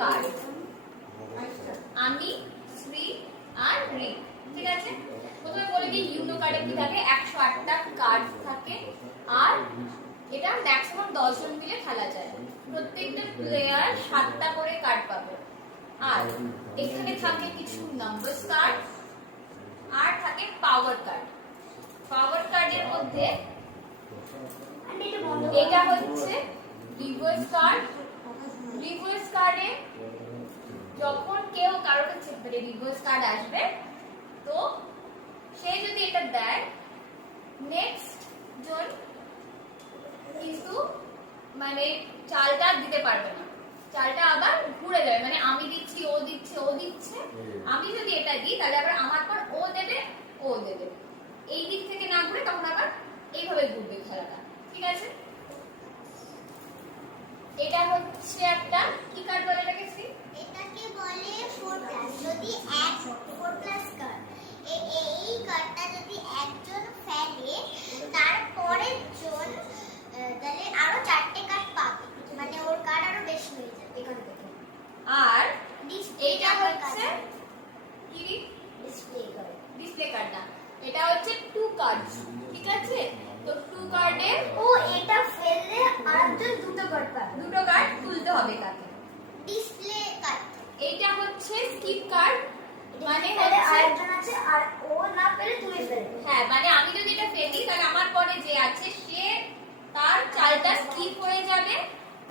Card, আমি, শ্রী আর রিক। ঠিক আছে, প্রথমে বলে দিই ইউনো কার্ডে কি থাকে, 108টা কার্ড থাকে আর এটা ম্যাক্সিমাম 10 জন মিলে খেলা যায়। প্রত্যেকটা প্লেয়ার 7টা করে কার্ড পাবে। আর এখানে থাকে কিছু নাম্বারস কার্ড আর থাকে পাওয়ার কার্ড। পাওয়ার কার্ডের মধ্যে এটা হচ্ছে রিভার্স কার্ড। রিভার্স কার্ডে যখন কেউ কারোর কাছে রিভার্স কার্ড আসবে তো সে যদি এটা দেয়, নেক্সট জন কিন্তু মানে চালটা দিতে পারবে না, চালটা আবার ঘুরে যাবে। মানে আমি দিচ্ছি, ও দিচ্ছে, ও দিচ্ছে, আমি যদি এটা দিই তাহলে আবার আমার পর ও দেবে, ও দেবে, এই দিক থেকে না ঘুরে তখন আবার এইভাবে ঘুরবে খেলাটা। ঠিক আছে, এটা হচ্ছে একটা কি কার্ড বলে রেখেছি, এটাকে বলে 4+। যদি 4+ কার্ড, এই কার্ডটা যদি একজন ফেলে তারপরের জন তাহলে আরো 4টে কার্ড পাবে, মানে ওর কার্ড আরো বেশি হয়ে যাবে এখান থেকে। আর এইটা হচ্ছে কি ডিসপ্লে কার্ড। ডিসপ্লে কার্ডটা, এটা হচ্ছে 2 কার্ড। ঠিক আছে, তো 2 কার্ডে ও এটা ফেললে আরেকজন দুটো কার্ড পাবে, দুটো কার্ড তুলতে হবে তাকে। Display card. এইটা হচ্ছে স্কিপ কার্ড, মানে আরেকজন আছে আর ও না পেলে তুমি ফেলবে। হ্যাঁ, মানে আমি যদি এটা ফেলি তাহলে আমার পরে যে আছে সে তার চালটা স্কিপ হয়ে যাবে,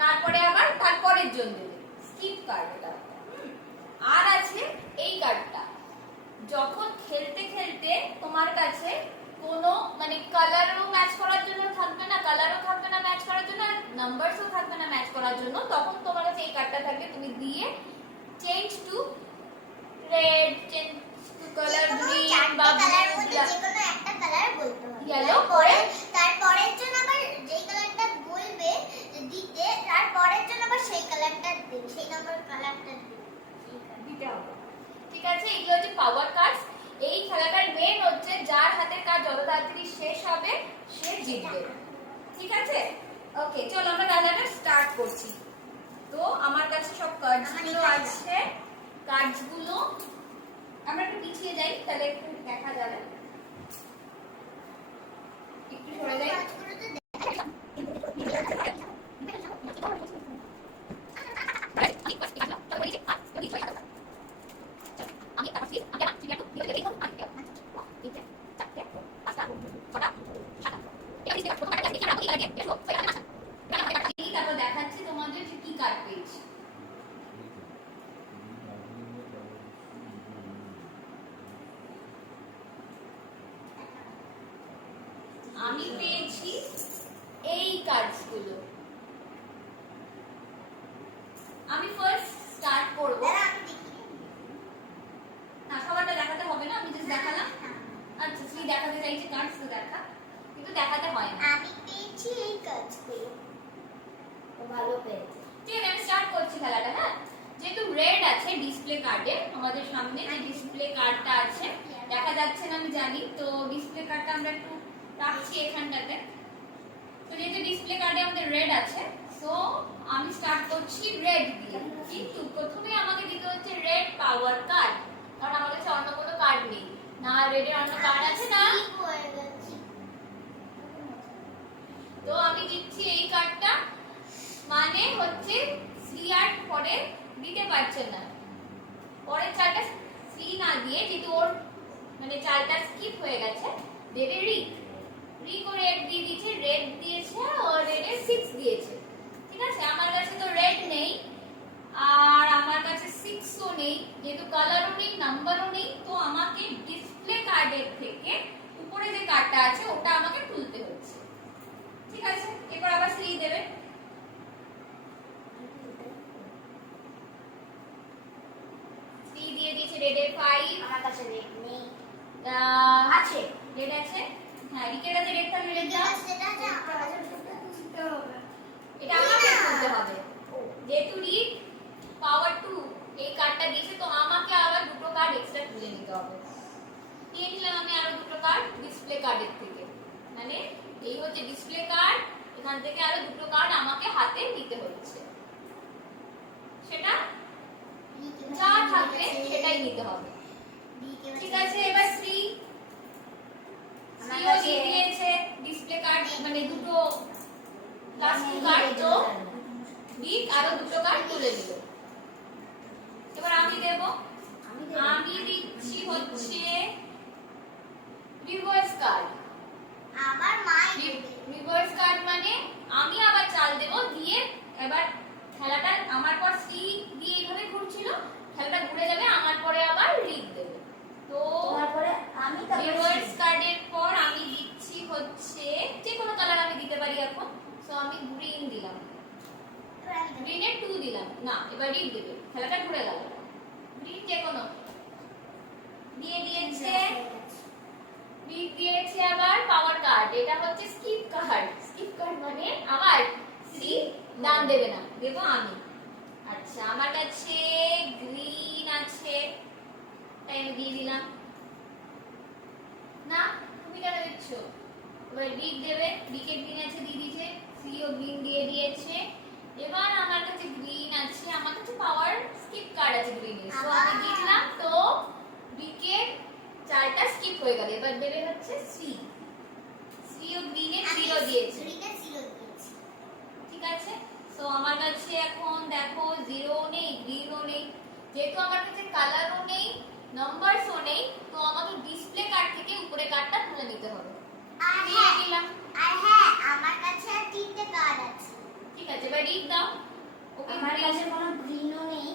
তারপরে আবার তারপরের জন্য দেবে, স্কিপ কার্ড এটা। আর আছে এই কার্ডটা, যখন খেলতে খেলতে তোমার কাছে কোনো মানে কালারও ম্যাচ করার জন্য থাকবে না, কালারও থাকবে না ম্যাচ করার জন্য, আর নাম্বারসও থাকবে না ম্যাচ করার জন্য, তখন তোমার কাছে এই কার্ডটা থাকবে, তুমি দিয়ে change to red, change to colour green বা কালারের মধ্যে যে কোনো একটা কালার বলতে হবে, ইয়েলো, পরে তারপরের জন আবার যেই কালারটা বলবে দিতে তারপরের জন আবার সেই কালারটা দেবে, সেই নাম্বার কালারটা দিতে হবে। ঠিক আছে, এগুলো হচ্ছে পাওয়ার কার্ডস। এই খেলাটার মেন হচ্ছে যার হাতের কাজ যত তাড়াতাড়ি শেষ হবে সে জিতবে। ঠিক আছে, ওকে, চলো আমরা খেলাটা স্টার্ট করছি। তো আমার কাছে সব কার্ডস গুলো আছে, কার্ডস গুলো আমরা একটু পিছিয়ে যাই তাহলে একটু দেখা যাবে, একটু সরে যাই। তারপর দেখাচ্ছি তোমাদের কি কার্ড পেয়েছি। আমি পেয়েছি এই কার্ডস গুলো। আমি ফার্স্ট স্টার্ট করব। না, সবারটা দেখাতে হবে না, আমি জাস্ট দেখালাম। আচ্ছা, তুই দেখাতে চাইছি কার্ডস তো দেখা, কিন্তু দেখাতে হয় না। আমি পেয়েছি এই কাজগুলো, ও ভালো পেয়েছে। ঠিক আছে, আমি স্টার্ট করছি খেলাটা। হ্যাঁ, যেহেতু রেড আছে ডিসপ্লে কার্ডে, আমাদের সামনে যে ডিসপ্লে কার্ডটা আছে দেখা যাচ্ছে না আমি জানি, তো ডিসপ্লে কার্ডটা আমরা একটু রাখছি এখানটাতে। তো যেহেতু ডিসপ্লে কার্ডে আমাদের রেড আছে, সো আমি স্টার্ট করছি রেড দিয়ে। কিন্তু প্রথমে আমাকে দিতে হচ্ছে রেড পাওয়ার কার্ড, কারণ আমার কাছে অন্য কোনো কার্ড নেই। না রেডের অন্য কার্ড আছে না, তো আমি দিচ্ছি এই কার্ডটা। মানে হচ্ছে সি আর পরে দিতে পারছে না, পরের চালটা সি না দিয়ে, যেহেতু ওর মানে চালটা স্কিপ হয়ে গেছে, দেবে রিক। রিক ও রেড দিয়ে দিয়েছে, রেড দিয়েছে ও রেডে 6 দিয়েছে। ঠিক আছে, আমার কাছে তো রেড নেই আর আমার কাছে 6ও নেই, যেহেতু কালারও নেই নাম্বারও নেই, তো আমাকে ডিসপ্লে কার্ডের থেকে উপরে যে কার্ডটা আছে ওটা আমাকে তুলতে হচ্ছে। ঠিক আছে, এবার আবার সি দেবে। সি দিয়ে দিয়েছে রেডে 5। আমার কাছে রেড নেই, আছে রেড আছে। হ্যাঁ, রিকের কাছে রেড থাকলে রেড দাও। এটা আমাকে তুলতে হবে, যেহেতু রিক পাওয়ার 2 এই কার্ডটা দিয়েছে, তো আমাকে আবার দুটো কার্ড এক্সট্রা তুলে নিতে হবে। নিয়ে নিলাম আমি আরো দুটো কার্ড ডিসপ্লে কার্ডের থেকে, মানে এই হচ্ছে ডিসপ্লে কার্ড, এখান থেকে আরো দুটো কার্ড আমাকে হাতে নিতে হচ্ছে। সেটা আরো দুটো কার্ড তুলে দিল। এবার আমি দেব, আমি দিচ্ছি হচ্ছে রিভার্স কার্ড। আমার মাই রিভার্স কার্ড মানে আমি আবার চাল দেব, দিয়ে এবার খেলাটা আমার পর সি দিয়ে এইভাবে ঘুরছিল, খেলাটা ঘুরে যাবে, আমার পরে আবার রিক দেবে। তো তারপরে আমি রিভার্স কার্ডের পর আমি দিচ্ছি হচ্ছে যে কোনো কালার আমি দিতে পারি এখন। সো আমি গ্রিন দিলাম, গ্রিনের 2 দিলাম না, এবার রিক দেবে, খেলাটা ঘুরে গেল। গ্রিন যে কোনো দিয়ে দিয়েছে, রিক দিয়েছে। আবার পাওয়ার কার্ড, এটা হচ্ছে স্কিপ কার্ড। স্কিপ কার্ড মানে আবার সি দান দেবে না, দেব আমি। আচ্ছা আমার কাছে গ্রিন আছে তাই আমি দিয়ে দিলাম। না তুমি কেন দিচ্ছ? এবার রিক দেবে, রিকের গ্রিন আছে দিয়ে দিয়েছে, সিও গ্রিন দিয়ে দিয়েছে। এবার আমার কাছে গ্রিন আছে, আমার কাছে পাওয়ার স্কিপ কার্ড আছে গ্রিনের, সো আমি দিয়ে দিলাম। তো রিকের 4টা স্কিপ হয়ে গেল। এবার দেবে হচ্ছে সি, সিও গ্রিনের 0 দিয়েছে, গ্রিনের 0 দিয়েছি। ঠিক আছে। সো আমার কাছে এখন দেখো 0 নেই, গ্রিনও নেই, যেহেতু আমার কাছে কালারও নেই, নাম্বারসও নেই, তো আমাকে ডিসপ্লে কার্ড থেকে উপরে কার্ডটা তুলে নিতে হবে। আর দিয়ে হ্যাঁ, দিলাম, আর হ্যাঁ আমার কাছে আর 3টে কার্ড আছে। ঠিক আছে। এবার রিক দাও। ওকে আমার কাছে কোনো গ্রিনও নেই,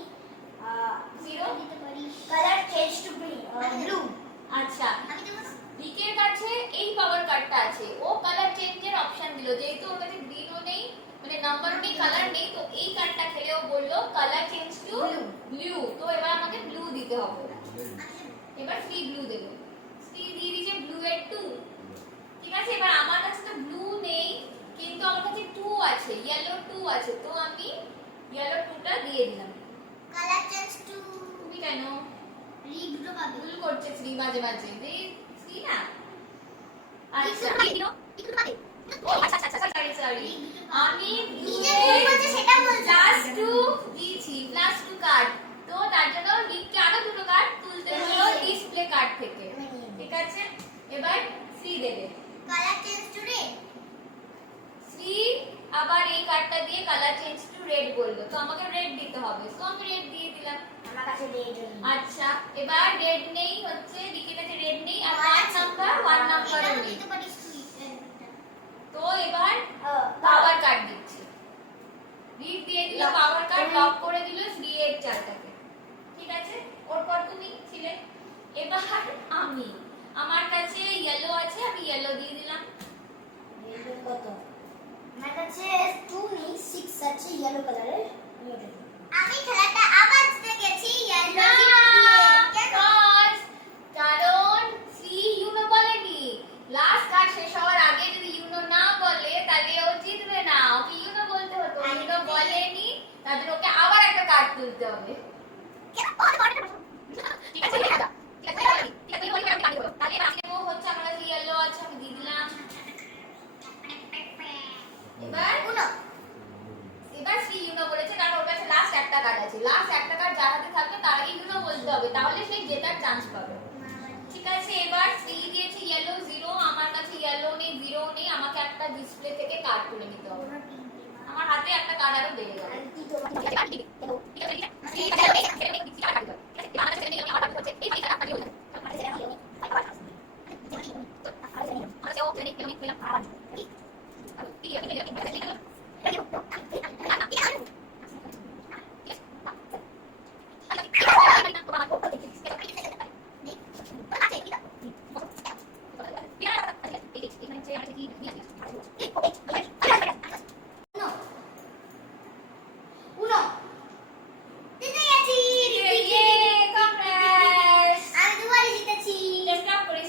0 দিতে পারি। Colour change two green blue আচ্ছা আমি দেব না। রিকের কাছে এই পাওয়ার কার্ডটা আছে, ও কালার চেঞ্জের অপশন দিল, যেহেতু ওর কাছে গ্রিনও নেই মানে নাম্বারও নেই, কালার নেই, তো এই কার্ডটা খেলে ও বললো কালার চেঞ্জ টু ব্লু। তো এবার আমাকে ব্লু দিতে হবে। এবার ফ্রি ব্লু দেবে, ফ্রি দিয়ে দিয়েছে ব্লু এর 2, ঠিক আছে। এবার আমার কাছে তো ব্লু নেই, কিন্তু আমার কাছে 2 আছে, ইয়েলো 2 আছে, তো আমি ইয়েলো 2টা দিয়ে দিলাম। কালার চেঞ্জ টু তুমি কেন রিক দুটো পাবে। ভুল করছে ফ্রি মাঝে মাঝে, ফ্রি না। আচ্ছা একটু পাবে। ও আচ্ছা আচ্ছা সরি সরি, আমি নিজে ভুল করছে সেটা বলছি। প্লাস 2 দিয়েছি, প্লাস 2 কার্ড, তো তার জন্য রিককে আরো দুটো কার্ড তুলতে হলো ডিসপ্লে কার্ড থেকে, ঠিক আছে। এবার সি দেবে, colour change to red. See আবার এই কার্ডটা দিয়ে কালার চেঞ্জ টু রেড বললো, তো আমাকে রেড দিতে হবে, তো আমি রেড দিয়ে দিলাম। আমার কাছে রেড আচ্ছা এবার রেড নেই হচ্ছে, রিকের কাছে রেড নেই, আর 1 নাম্বার এটাও নেই, দিতে পারি সুইট। তো এবার পাওয়ার কার্ড দিচ্ছি। রিড দিয়ে দিল, পাওয়ার কার্ড লক করে দিল সি এর 4টাকে, ঠিক আছে। ওর পর তুমি ছিলে, এবার আমি, আমার কাছে ইয়েলো আছে, আমি ইয়েলো দিয়ে দিলাম। কত? আমার কাছে 2 নেই, 6 আছে ইয়েলো কালারের। আমি খেলাটা আবার জিতে গেছি ইয়েলো না, দিয়ে। cause কারণ সি ইউনো বলেনি, লাস্ট কার্ড শেষ হওয়ার আগে যদি ইউনো না বলে তাহলে ও জিতবে না, ওকে ইউনো বলতে হতো, ইউনো বলেনি, তাদের ওকে আবার একটা কার্ড তুলতে হবে, ঠিক আছে। ঠিক আছে ঠিক আছে ঠিক আছে, বলি আমি কাটি হলো, তাহলে আমি দেবো হচ্ছে আমার কাছে ইয়েলো আছে, আমি দিয়ে দিলাম। এবার উনো এবার সি ইউনো বলেছে, কারণ ওর কাছে লাস্ট একটা কার্ড আছে, লাস্ট একটা কার্ড যার হাতে থাকবে তার আগে ইউনো বলতে হবে, তাহলে সে জেতার চান্স পাবে, ঠিক আছে। এবার সি দিয়েছে ইয়েলো 0, আমার কাছে ইয়েলো নেই, 0 নেই, আমাকে একটা ডিসপ্লে থেকে কার্ড তুলে নিতে হবে। আমার হাতে একটা কার্ড আরো বেড়ে গেল, কি তোমাকে